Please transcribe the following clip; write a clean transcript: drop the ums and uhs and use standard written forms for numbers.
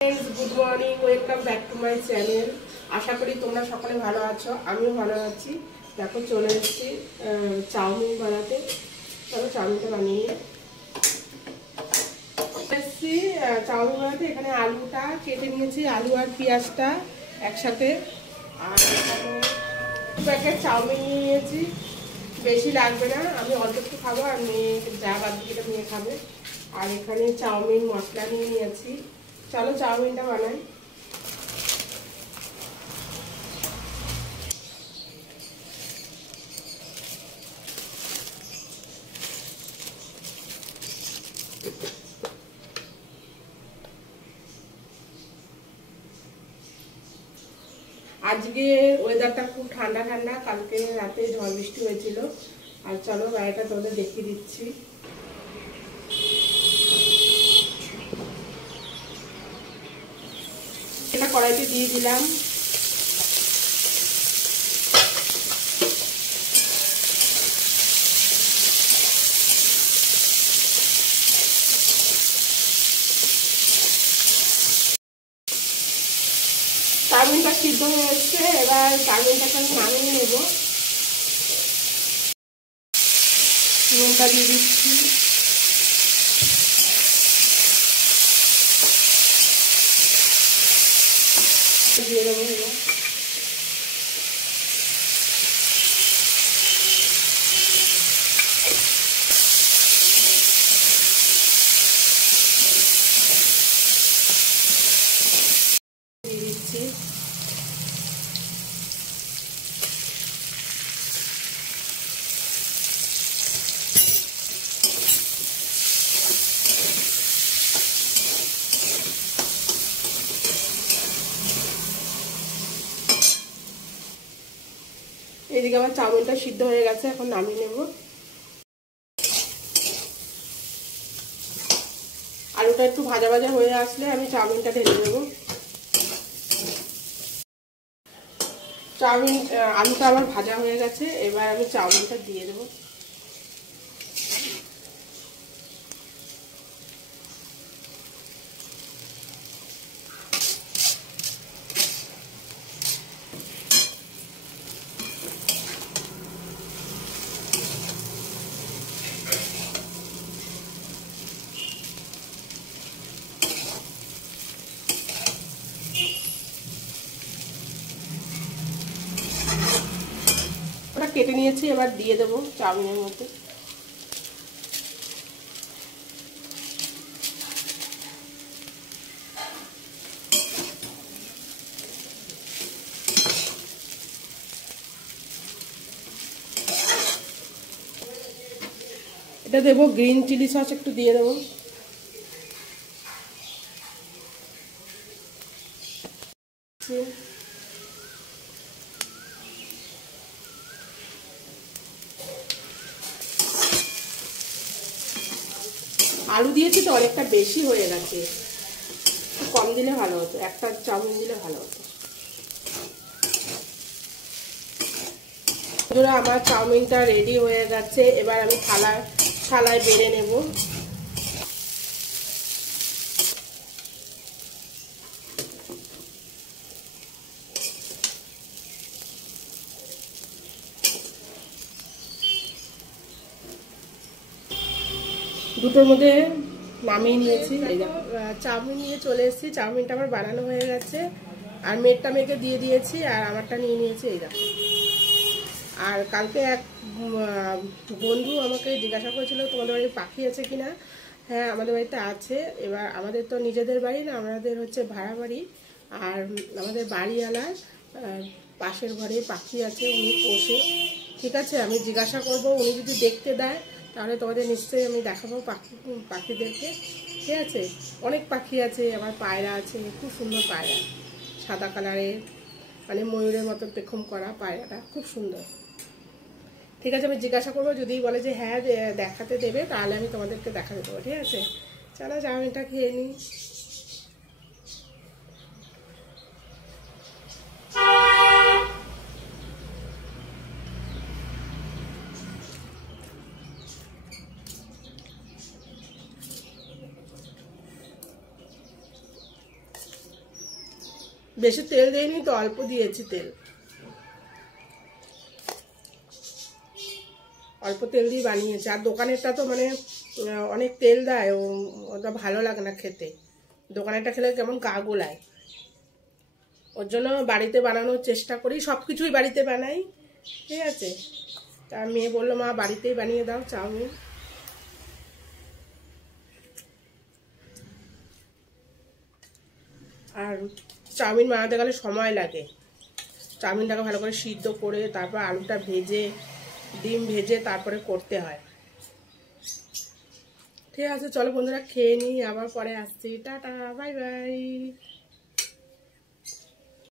Good morning welcome back to my channel. आशा करी तुम्हारा सकले भालो आछो, आमिও भालो आছি। देखो चले एसेছি চাউমিন বানাতে। চলো চাউমিনটা বানিয়ে নিই। এসেছি চাউমিন বানাতে। এখানে আলুটা কেটে নিয়েছি, আলু আর পেঁয়াজটা একসাথে। আর এখানে প্যাকেট চাউমিন নিয়েছি, বেশি লাগবে না, আমি অল্প একটু খাবো আর মেয়ে যা বাদ দিকে নিয়ে খাবে। আর এখানে চাউমিন মশলা নিয়ে নিয়েছি। চলো চাউমিনটা বানাই। আজকে ওয়েদারটা খুব ঠান্ডা ঠান্ডা, কালকে রাতে ঝড় বৃষ্টি হয়েছিল। আর চলো বাইরেটা তোমাদের দেখিয়ে দিচ্ছি। এটা কড়াইতে দিয়ে দিলাম। চাউমিনটা সিদ্ধ হয়ে এসছে, এবার চাউমিনটাকে আমি নামিয়ে নেব। নুনটা দিয়ে দিচ্ছি। দিয়ে দেবো এবার। দিয়ে দিচ্ছি। এদিকে আমার চাউমিনটা সিদ্ধ হয়ে গেছে, এখন নামিয়ে নেব। আলুটা একটু ভাজা ভাজা হয়ে আসলে আমি চাউমিনটা ঢেলে দেব। আলুটা আমার ভাজা হয়ে গেছে, এবার আমি চাউমিনটা দিয়ে দেবো। ওটা কেটে নিয়েছি, এবার দিয়ে দেবো চাউমিনের মধ্যে। এটা দেবো গ্রিন চিলি সস, একটু দিয়ে দেবো। আলু দিয়েছি তো অনেকটা বেশি হয়ে গেছে, কম দিলে ভালো হতো, একটা চাউমিন দিলে ভালো হতো। আমার চাউমিনটা রেডি হয়ে গেছে, এবার আমি থালায় বেড়ে নেব। দুটোর মধ্যে নামিয়ে নিয়েছি। এই দেখো চাউমিন নিয়ে চলে এসেছি, চাউমিনটা আমার বানানো হয়ে গেছে। আর মেয়েরটা মেয়েকে দিয়ে দিয়েছি, আর আমারটা নিয়ে নিয়েছি। এই দেখো। আর কালকে এক বন্ধু আমাকে জিজ্ঞাসা করেছিল তোমাদের বাড়ির পাখি আছে কিনা। হ্যাঁ, আমাদের বাড়িতে আছে। এবার আমাদের তো নিজেদের বাড়ি না, আমাদের হচ্ছে ভাড়া বাড়ি। আর আমাদের বাড়িওয়ালার পাশের ঘরে পাখি আছে, উনি পোষে। ঠিক আছে, আমি জিজ্ঞাসা করব, উনি যদি দেখতে দেয় তাহলে তোমাদের নিশ্চয়ই আমি দেখাবো পাখিদেরকে। ঠিক আছে, অনেক পাখি আছে, আবার পায়রা আছে, খুব সুন্দর পায়রা, সাদা কালারের, মানে ময়ূরের মতো পেখম করা পায়রাটা খুব সুন্দর। ঠিক আছে, আমি জিজ্ঞাসা করবো, যদি বলে যে হ্যাঁ দেখাতে দেবে তাহলে আমি তোমাদেরকে দেখাতে দেবো। ঠিক আছে, চলো চাউমিনটা খেয়ে নিই। বেশি তেল দেয়নি তো, অল্প দিয়েছি তেল, অল্প তেল দিয়ে বানিয়েছি। আর দোকানেরটা তো মানে অনেক তেল দেয়, ওটা ভালো লাগে না খেতে, দোকানেরটা খেলে কেমন গা গোলায়। ওর জন্য বাড়িতে বানানোর চেষ্টা করি, সব কিছুই বাড়িতে বানাই, ঠিক আছে। তা মেয়ে বললো মা বাড়িতেই বানিয়ে দাও চাউমিন। আর চাউমিন বানাতে গেলে সময় লাগে, চাউমিনটাকে ভালো করে সিদ্ধ করে তারপর আলুটা ভেজে ডিম ভেজে তারপরে করতে হয়। ঠিক আছে চলো বন্ধুরা খেয়ে নিই, আবার পরে আসছি, টাটা বাই বাই।